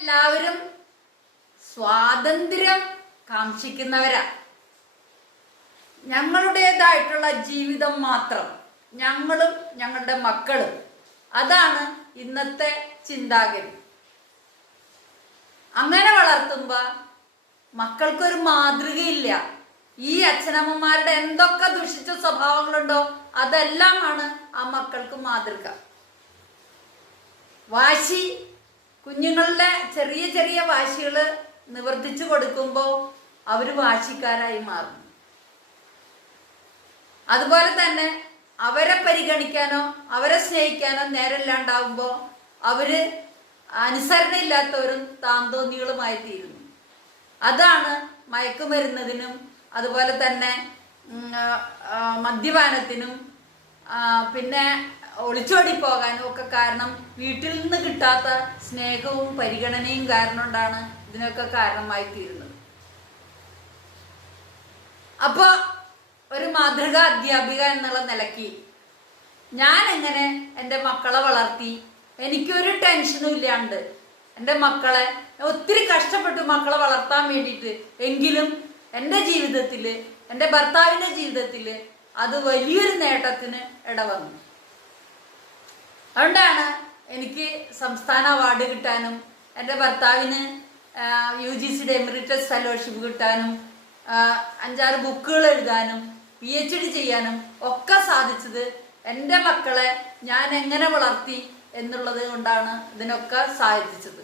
എല്ലാവരും സ്വാതന്ത്ര്യം കാക്ഷിക്കുന്നവരാ. ഞങ്ങളുടേതായിട്ടുള്ള ജീവിതം മാത്രം, ഞങ്ങളും ഞങ്ങളുടെ മക്കളും, അതാണ് ഇന്നത്തെ ചിന്താഗതി. അങ്ങനെ വളർത്തുമ്പോ മക്കൾക്കൊരു മാതൃകയില്ല. ഈ അച്ഛനമ്മമാരുടെ എന്തൊക്കെ ദുഷിച്ച സ്വഭാവങ്ങളുണ്ടോ അതെല്ലാമാണ് ആ മക്കൾക്ക് മാതൃക. വാശി, കുഞ്ഞുങ്ങളുടെ ചെറിയ ചെറിയ വാശികള് നിവർത്തിച്ചു കൊടുക്കുമ്പോൾ അവര് വാശിക്കാരായി മാറും. അതുപോലെ തന്നെ അവരെ പരിഗണിക്കാനോ അവരെ സ്നേഹിക്കാനോ നേരമില്ലാണ്ടാവുമ്പോ അവര് അനുസരണയില്ലാത്തവരും താന്തോന്നികളുമായി തീരുന്നു. അതാണ് മയക്കുമരുന്നതിനും അതുപോലെ തന്നെ മദ്യപാനത്തിനും പിന്നെ ഒളിച്ചോടി പോകാനും ഒക്കെ കാരണം വീട്ടിൽ നിന്ന് കിട്ടാത്ത സ്നേഹവും പരിഗണനയും കാരണം കൊണ്ടാണ് ഇതിനൊക്കെ കാരണമായി തീരുന്നത്. അപ്പൊ ഒരു മാതൃകാ അധ്യാപിക എന്നുള്ള നിലയ്ക്ക് ഞാൻ എങ്ങനെ എൻ്റെ മക്കളെ വളർത്തി, എനിക്കൊരു ടെൻഷനും ഇല്ലാണ്ട് എൻ്റെ മക്കളെ ഒത്തിരി കഷ്ടപ്പെട്ടു മക്കളെ വളർത്താൻ വേണ്ടിയിട്ട്, എങ്കിലും എൻ്റെ ജീവിതത്തില്, എൻ്റെ ഭർത്താവിൻ്റെ ജീവിതത്തില് അത് വലിയൊരു നേട്ടത്തിന് ഇടവന്നു. അതുകൊണ്ടാണ് എനിക്ക് സംസ്ഥാന അവാർഡ് കിട്ടാനും എൻ്റെ ഭർത്താവിന് UGCയുടെ എമിറിറ്റസ് ഫെലോഷിപ്പ് കിട്ടാനും 5-6 ബുക്കുകൾ എഴുതാനും PhD ചെയ്യാനും ഒക്കെ സാധിച്ചത് എൻ്റെ മക്കളെ ഞാൻ എങ്ങനെ വളർത്തി എന്നുള്ളത് കൊണ്ടാണ് ഇതിനൊക്കെ സാധിച്ചത്.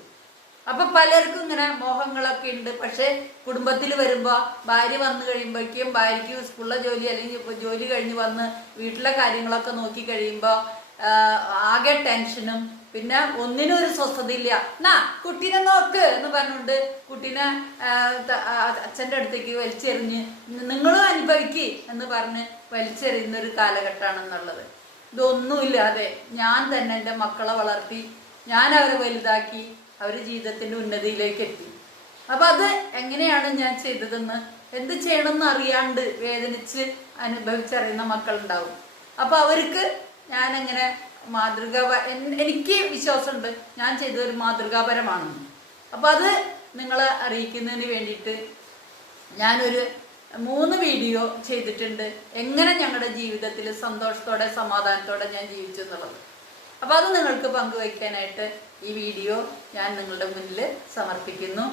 അപ്പൊ പലർക്കും ഇങ്ങനെ മോഹങ്ങളൊക്കെ ഉണ്ട്. പക്ഷെ കുടുംബത്തിൽ വരുമ്പോ ഭാര്യ വന്നു കഴിയുമ്പോഴേക്കും ഭാര്യയ്ക്ക് സ്കൂളിലെ ജോലി അല്ലെങ്കിൽ ജോലി കഴിഞ്ഞ് വന്ന് വീട്ടിലെ കാര്യങ്ങളൊക്കെ നോക്കി കഴിയുമ്പോ ആകെ ടെൻഷനും, പിന്നെ ഒന്നിനും ഒരു സ്വസ്ഥതയില്ല. എന്നാ കുട്ടീനെ നോക്ക് എന്ന് പറഞ്ഞുകൊണ്ട് കുട്ടീനെ അച്ഛൻ്റെ അടുത്തേക്ക് വലിച്ചെറിഞ്ഞ് നിങ്ങളും അനുഭവിക്ക് എന്ന് പറഞ്ഞ് വലിച്ചെറിയുന്നൊരു കാലഘട്ടമാണെന്നുള്ളത്. ഇതൊന്നുമില്ലാതെ ഞാൻ തന്നെ എൻ്റെ മക്കളെ വളർത്തി, ഞാൻ അവരെ വലുതാക്കി, അവർ ജീവിതത്തിൻ്റെ ഉന്നതിയിലേക്ക് എത്തി. അപ്പൊ അത് എങ്ങനെയാണ് ഞാൻ ചെയ്തതെന്ന്, എന്ത് ചെയ്യണമെന്ന് അറിയാണ്ട് വേദനിച്ച് അനുഭവിച്ചറിയുന്ന മക്കളുണ്ടാവും. അപ്പൊ അവർക്ക് ഞാൻ എങ്ങനെ എനിക്ക് വിശ്വാസമുണ്ട് ഞാൻ ചെയ്തൊരു മാതൃകാപരമാണെന്ന്. അപ്പൊ അത് നിങ്ങളെ അറിയിക്കുന്നതിന് വേണ്ടിയിട്ട് ഞാനൊരു 3 വീഡിയോ ചെയ്തിട്ടുണ്ട്, എങ്ങനെ ഞങ്ങളുടെ ജീവിതത്തിൽ സന്തോഷത്തോടെ സമാധാനത്തോടെ ഞാൻ ജീവിച്ചു എന്നുള്ളത്. അപ്പൊ അത് നിങ്ങൾക്ക് പങ്കുവയ്ക്കാനായിട്ട് ഈ വീഡിയോ ഞാൻ നിങ്ങളുടെ മുന്നിൽ സമർപ്പിക്കുന്നു.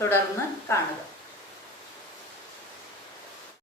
തുടർന്ന് കാണുക.